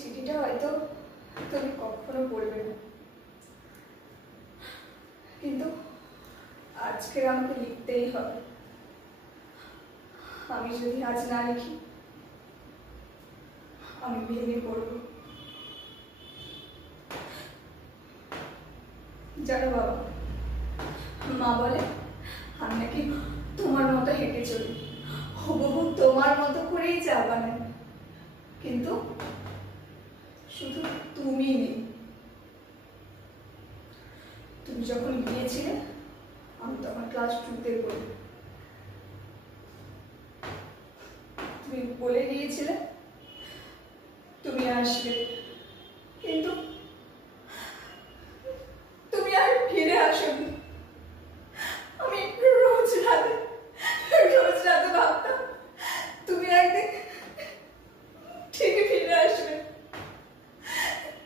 চিঠিটা হয়তো তুমি কখনো পড়বে না, কিন্তু আজকে আমাকে লিখতেই হবে। আমি যদি আজ না লিখি আমি ভেঙে পড়ব। জানো বাবা, মা বলে আমি নাকি তোমার মতো হেঁটে চলি, হুবহু তোমার মতো করেই চা বানাই, কিন্তু শুধু তুমি নেই। তুমি যখন গিয়েছিলে আমি তখন ক্লাস 2-তে পড়ি। তুমি বলে গিয়েছিলে তুমি আসবে, কিন্তু তুমি আর ফিরে আসোনি। আমি রোজ রাতে ভাবতাম তুমি একদিন ঠিকই ফিরে আসবে,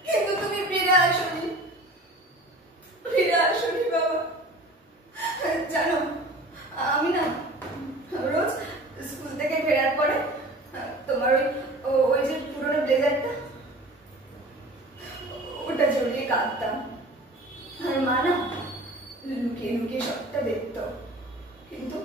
কিন্তু তুমি ফিরে আসোনি বাবা। জানো, আমি না রোজ স্কুল থেকে ফেরার পরে তোমার ওই যে পুরোনো ব্লেজারটা ওটা জড়িয়ে কাঁদতাম, আর মা না লুকিয়ে লুকিয়ে সবটা দেখতো, কিন্তু